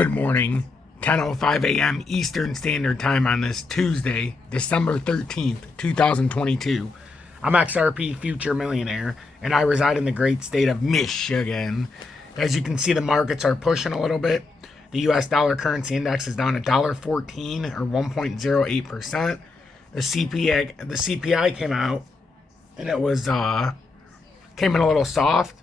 Good morning, 10:05 a.m. Eastern Standard Time on this Tuesday, December 13th, 2022. I'm XRP Future Millionaire, and I reside in the great state of Michigan. As you can see, the markets are pushing a little bit. The U.S. dollar currency index is down $1.14 or 1.08%. The CPI came out, and it was came in a little soft,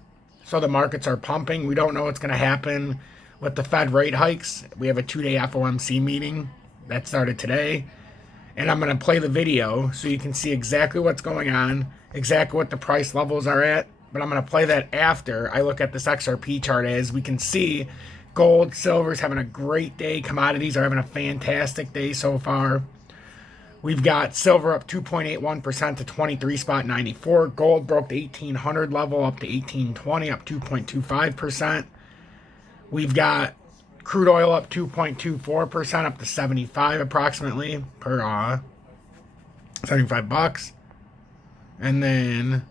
so the markets are pumping. We don't know what's going to happen with the Fed rate hikes. We have a 2-day FOMC meeting that started today, and I'm going to play the video so you can see exactly what's going on, exactly what the price levels are at. But I'm going to play that after I look at this XRP chart. As we can see, gold, silver is having a great day. Commodities are having a fantastic day so far. We've got silver up 2.81% to 23.94. Gold broke the 1800 level up to 1820, up 2.25%. We've got crude oil up 2.24%, up to 75 approximately per 75 bucks. And then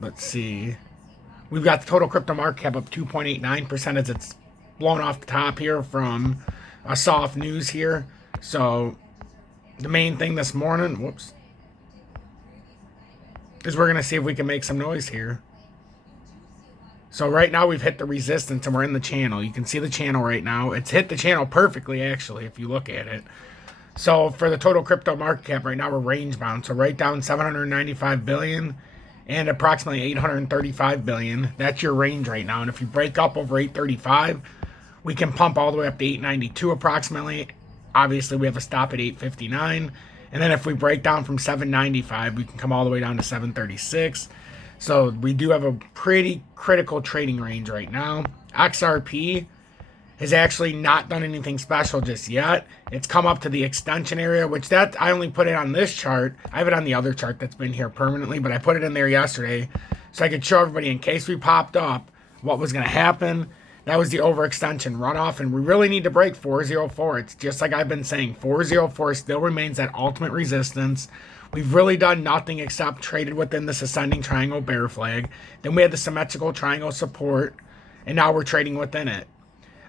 let's see, we've got the total crypto market cap up 2.89% as it's blown off the top here from a soft news here. So the main thing this morning, is we're gonna see if we can make some noise here. So right now we've hit the resistance and we're in the channel. You can see the channel right now. It's hit the channel perfectly, actually, if you look at it. So for the total crypto market cap right now, we're range bound. So right down 795 billion and approximately 835 billion. That's your range right now. And if you break up over 835, we can pump all the way up to 892 approximately. Obviously, we have a stop at 859. And then if we break down from 795, we can come all the way down to 736. So we do have a pretty critical trading range right now. XRP has actually not done anything special just yet. It's come up to the extension area, which that I only put it on this chart. I have it on the other chart that's been here permanently, but I put it in there yesterday so I could show everybody in case we popped up what was going to happen. That was the overextension runoff, and we really need to break 404. It's just like I've been saying, 404 still remains that ultimate resistance. We've really done nothing except traded within this ascending triangle bear flag. Then we had the symmetrical triangle support, and now we're trading within it.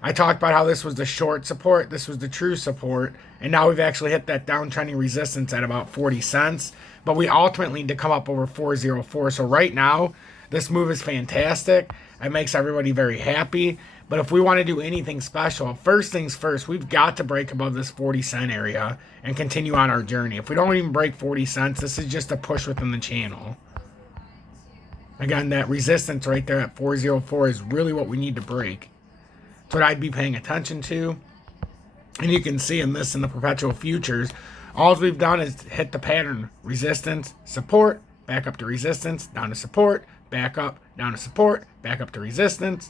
I talked about how this was the short support, this was the true support, and now we've actually hit that downtrending resistance at about 40 cents. But we ultimately need to come up over 404. So right now, this move is fantastic. It makes everybody very happy. But if we want to do anything special, first things first, we've got to break above this 40-cent area and continue on our journey. If we don't even break 40 cents, this is just a push within the channel. Again, that resistance right there at 404 is really what we need to break. That's what I'd be paying attention to. And you can see in this, in the perpetual futures, all we've done is hit the pattern. Resistance, support, back up to resistance, down to support, back up, down to support, back up to resistance.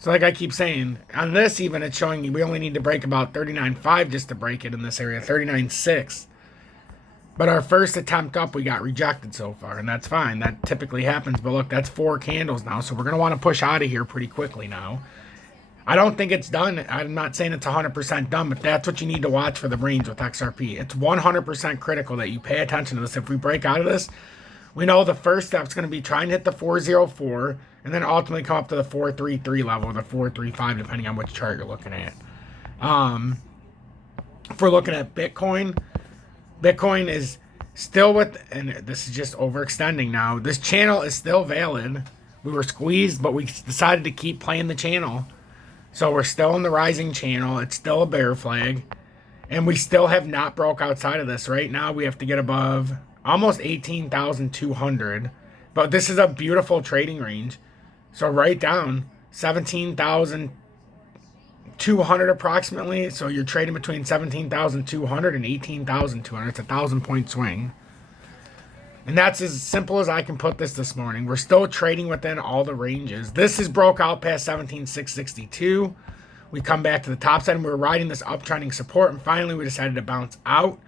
So like I keep saying, on this even, it's showing you we only need to break about 39.5 just to break it in this area, 39.6. But our first attempt up, we got rejected so far, and that's fine. That typically happens. But look, that's 4 candles now, so we're going to want to push out of here pretty quickly now. I don't think it's done. I'm not saying it's 100% done, but that's what you need to watch for the range with XRP. It's 100% critical that you pay attention to this. If we break out of this, we know the first step is going to be trying to hit the 404 and then ultimately come up to the 433 level or the 435, depending on which chart you're looking at. If we're looking at Bitcoin, Bitcoin is still with, and this is just overextending now. This channel is still valid. We were squeezed, but we decided to keep playing the channel. So we're still in the rising channel. It's still a bear flag. And we still have not broke outside of this. Right now, we have to get above almost 18,200. But this is a beautiful trading range. So right down 17,200 approximately. So you're trading between 17,200 and 18,200. It's a 1,000-point swing. And that's as simple as I can put this morning. We're still trading within all the ranges. This is broke out past 17,662. We come back to the top side and we were riding this uptrending support, and finally we decided to bounce out.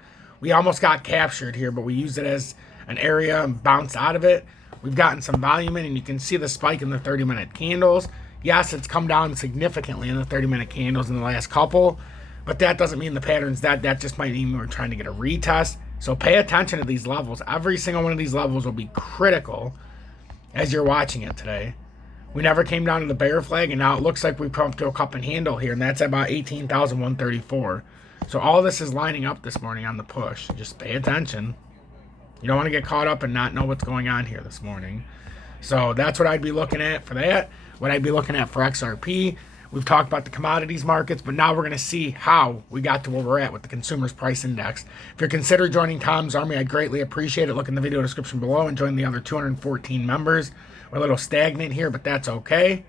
We almost got captured here, but we used it as an area and bounced out of it. We've gotten some volume in, and you can see the spike in the 30-minute candles. Yes, it's come down significantly in the 30-minute candles in the last couple, but that doesn't mean the patterns. That just might mean we're trying to get a retest. So pay attention to these levels. Every single one of these levels will be critical as you're watching it today. We never came down to the bear flag, and now it looks like we pumped to a cup and handle here, and that's at about 18,134. So all this is lining up this morning on the push. Just pay attention. You don't want to get caught up and not know what's going on here this morning. So that's what I'd be looking at for that. What I'd be looking at for XRP. We've talked about the commodities markets, but now we're going to see how we got to where we're at with the Consumer's Price Index. If you're considering joining Tom's Army, I'd greatly appreciate it. Look in the video description below and join the other 214 members. We're a little stagnant here, but that's okay.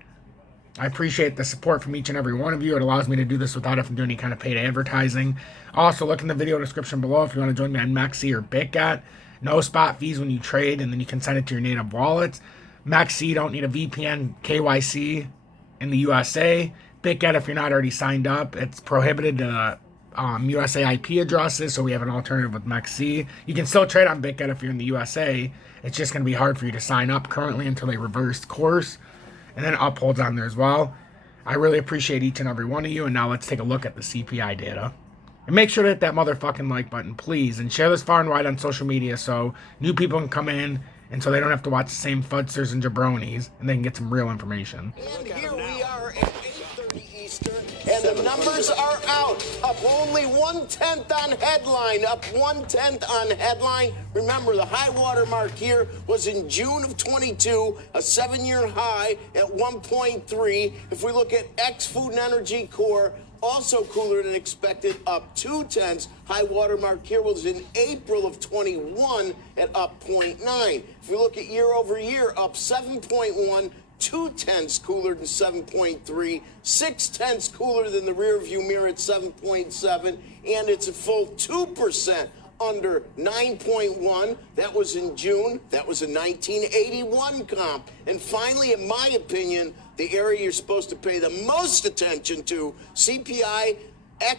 I appreciate the support from each and every one of you. It allows me to do this without having to do any kind of paid advertising. Also, look in the video description below if you want to join me on MEXC or BitGet. No spot fees when you trade, and then you can send it to your native wallets. MEXC, don't need a VPN KYC in the USA. BitGet, if you're not already signed up, it's prohibited to USA IP addresses, so we have an alternative with MEXC. You can still trade on BitGet if you're in the USA. It's just going to be hard for you to sign up currently until they reverse course. And then UPHOLD's on there as well. I really appreciate each and every one of you, and now let's take a look at the CPI data. And make sure to hit that motherfucking like button, please, and share this far and wide on social media so new people can come in and so they don't have to watch the same fudzers and jabronis, and they can get some real information. And here we are at 8:30 Eastern, and the numbers are out. Up only 1/10 on headline, up 1/10 on headline. Remember, the high water mark here was in June of 22, a 7-year high at 1.3. If we look at Food and Energy Core, also cooler than expected, up 0.2. High water mark here was in April of 21 at up 0.9. If we look at year over year, up 7.1, 0.2 cooler than 7.3, 0.6 cooler than the rear view mirror at 7.7, and it's a full 2% under 9.1. That was in June. That was a 1981 comp. And finally, in my opinion, the area you're supposed to pay the most attention to, CPI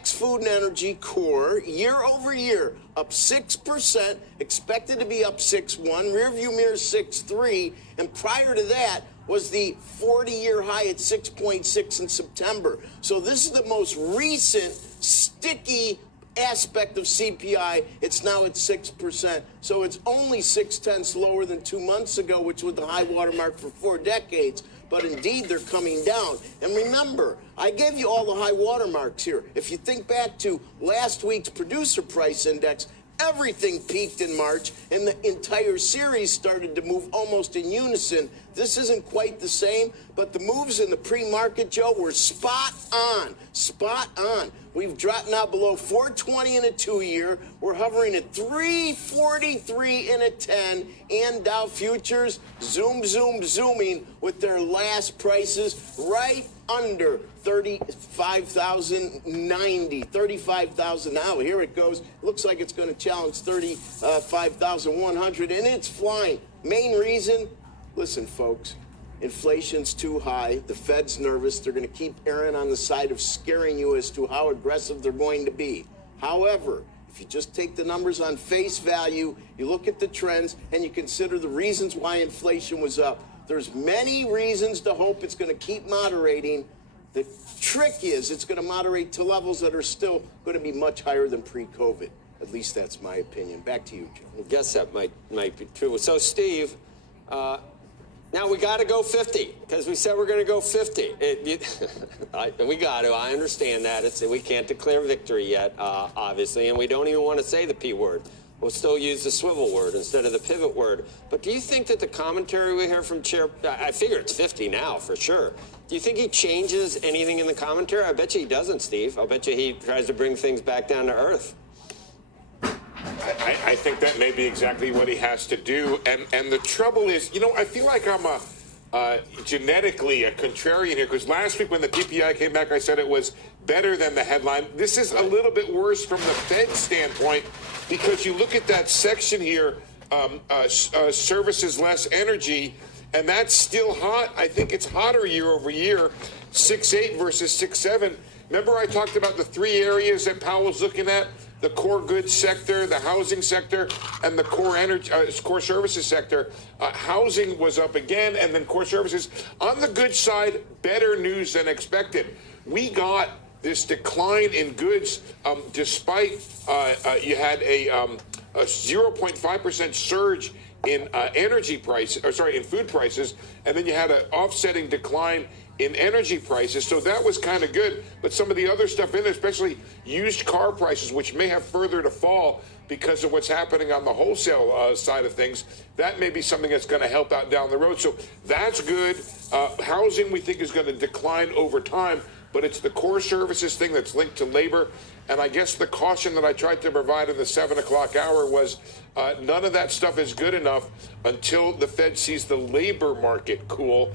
Food and Energy Core, year over year, up 6%, expected to be up 6.1, rear view mirror 6.3, and prior to that was the 40-year high at 6.6 in September. So this is the most recent sticky aspect of CPI. It's now at 6%. So it's only 0.6 lower than 2 months ago, which was the high water mark for 4 decades. But indeed, they're coming down. And remember, I gave you all the high water marks here. If you think back to last week's producer price index, everything peaked in March, and the entire series started to move almost in unison. This isn't quite the same, but the moves in the pre-market, Joe, were spot on. Spot on. We've dropped now below 420 in a 2-year. We're hovering at 343 in a 10. And Dow futures, zooming with their last prices right under 35,090, 35,000 now. Here it goes. Looks like it's going to challenge 35,100, and it's flying. Main reason, listen, folks, inflation's too high. The Fed's nervous. They're going to keep erring on the side of scaring you as to how aggressive they're going to be. However, if you just take the numbers on face value, you look at the trends, and you consider the reasons why inflation was up, there's many reasons to hope it's going to keep moderating. The trick is it's going to moderate to levels that are still going to be much higher than pre-COVID. At least that's my opinion. Back to you, Joe. I guess that might be true. So, Steve, now we got to go 50 because we said we're going to go 50. We got to. I understand that. We can't declare victory yet, obviously, and we don't even want to say the P word. We'll still use the swivel word instead of the pivot word. But do you think that the commentary we hear from Chair, I figure it's 50 now for sure. Do you think he changes anything in the commentary? I bet you he doesn't, Steve. I'll bet you he tries to bring things back down to earth. I think that may be exactly what he has to do. And the trouble is, I feel like I'm genetically a contrarian here, because last week when the PPI came back, I said it was better than the headline. This is a little bit worse from the Fed standpoint, because you look at that section here, services less energy, and that's still hot. I think it's hotter year over year, 6.8 versus 6.7. Remember I talked about the 3 areas that Powell's looking at? The core goods sector, the housing sector, and the core energy, core services sector. Housing was up again, and then core services. On the goods side, better news than expected. We got this decline in goods despite you had a 0.5% surge in energy prices, or sorry, in food prices, and then you had an offsetting decline in energy prices. So that was kind of good. But some of the other stuff in there, especially used car prices, which may have further to fall because of what's happening on the wholesale side of things, that may be something that's going to help out down the road. So that's good. Housing, we think, is going to decline over time, but it's the core services thing that's linked to labor. And I guess the caution that I tried to provide in the 7 o'clock hour was none of that stuff is good enough until the Fed sees the labor market cool.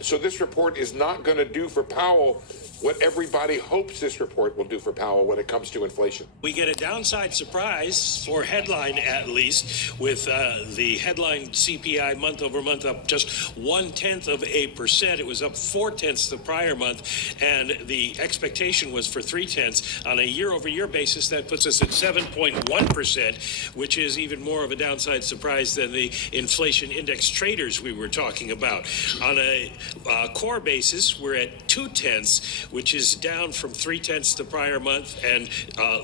So this report is not going to do for Powell what everybody hopes this report will do for Powell when it comes to inflation. We get a downside surprise for headline, at least, with the headline CPI month over month up just 0.1%. It was up 0.4 the prior month, and the expectation was for 0.3 on a year-over-year basis. That puts us at 7.1%, which is even more of a downside surprise than the inflation index traders we were talking about. On a core basis, we're at 0.2, which is down from 0.3 the prior month and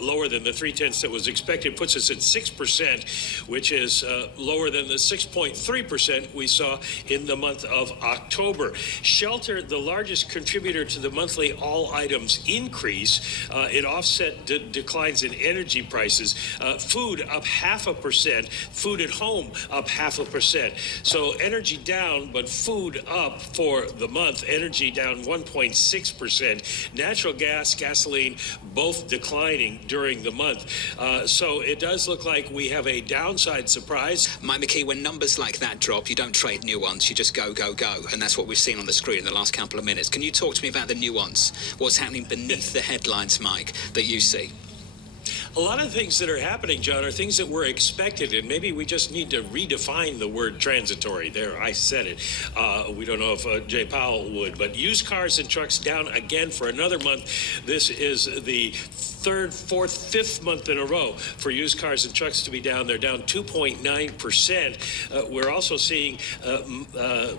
lower than the 0.3 that was expected. Puts us at 6%, which is lower than the 6.3% we saw in the month of October. Shelter, the largest contributor to the monthly all items increase, it offset declines in energy prices. Food up 0.5%, food at home up 0.5%. So energy down, but food up for the month. Energy down 1.6%. Natural gas, gasoline, both declining during the month. So it does look like we have a downside surprise. Mike McKee, when numbers like that drop, you don't trade nuance, you just go, go, go. And that's what we've seen on the screen in the last couple of minutes. Can you talk to me about the nuance? What's happening beneath the headlines, Mike, that you see? A lot of things that are happening, John, are things that were expected, and maybe we just need to redefine the word transitory. There, I said it. We don't know if Jay Powell would, but used cars and trucks down again for another month. This is the third, fourth, fifth month in a row for used cars and trucks to be down. They're down 2.9%. We're also seeing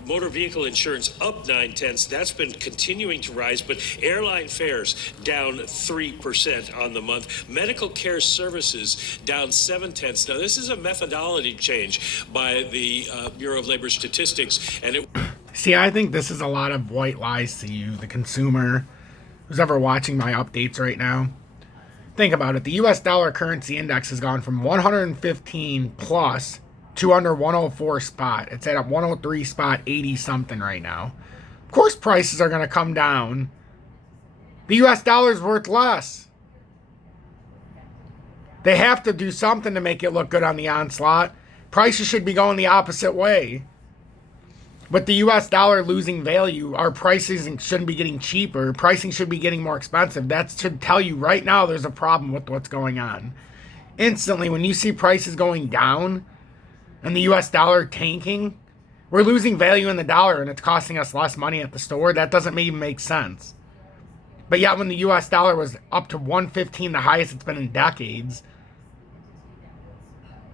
motor vehicle insurance up 0.9. That's been continuing to rise, but airline fares down 3% on the month. Medical care services down 0.7. Now, this is a methodology change by the Bureau of Labor Statistics, and it. See, I think this is a lot of white lies to you, the consumer, who's ever watching my updates right now. Think about it. The U.S. dollar currency index has gone from 115 plus to under 104 spot. It's at a 103 spot 80 something right now. Of course prices are going to come down. The U.S. dollar is worth less. They have to do something to make it look good on the onslaught. Prices should be going the opposite way. With the U.S. dollar losing value, our prices shouldn't be getting cheaper. Pricing should be getting more expensive. That should tell you right now there's a problem with what's going on. Instantly, when you see prices going down and the U.S. dollar tanking, we're losing value in the dollar and it's costing us less money at the store. That doesn't even make sense. But yet when the U.S. dollar was up to 115, the highest it's been in decades,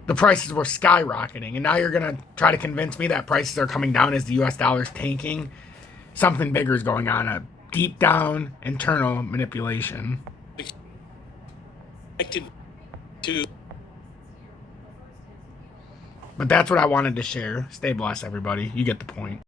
the prices were skyrocketing. And now you're going to try to convince me that prices are coming down as the U.S. dollar is tanking. Something bigger is going on, a deep down internal manipulation. But that's what I wanted to share. Stay blessed, everybody. You get the point.